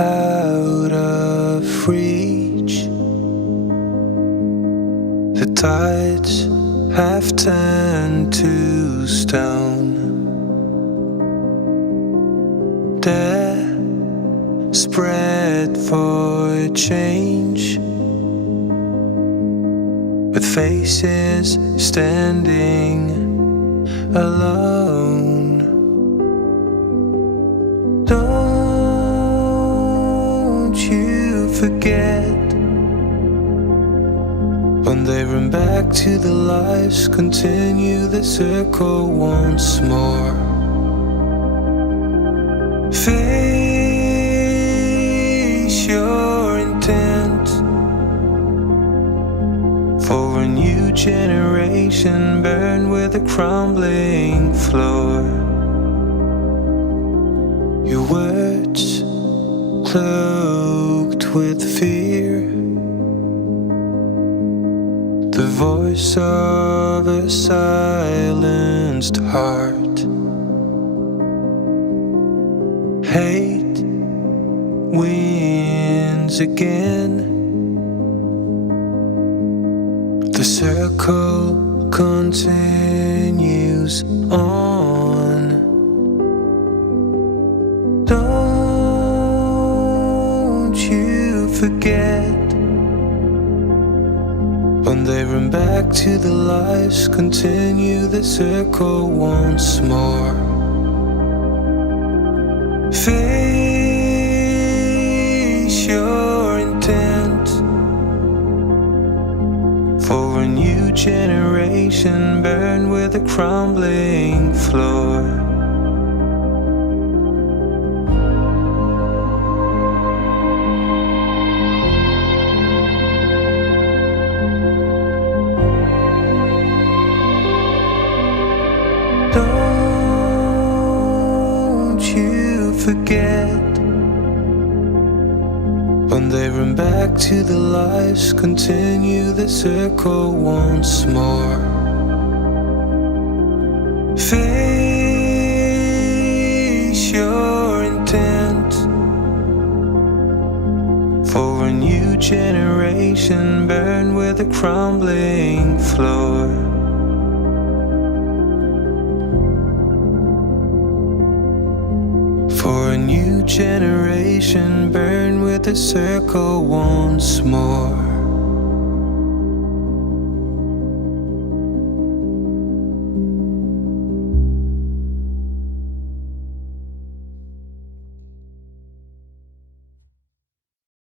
out of reach. The tides have turned to stone. Desperate for change, with faces standing alone. Don't you forget, when they run back to the lives, continue the circle once more. Face your intent for a new generation, burn with a crumbling floor. Your words cloaked with fear, the voice of a silenced heart. Hate wins again. The circle continues on. Don't you forget, when they run back to the lives, continue the circle once more. Face your intent for a new generation, burn with a crumbling floor. Don't you forget, when they run back to the lives, continue the circle once more. Face your intent for a new generation, burn with a crumbling floor. For a new generation, burn with a circle once more.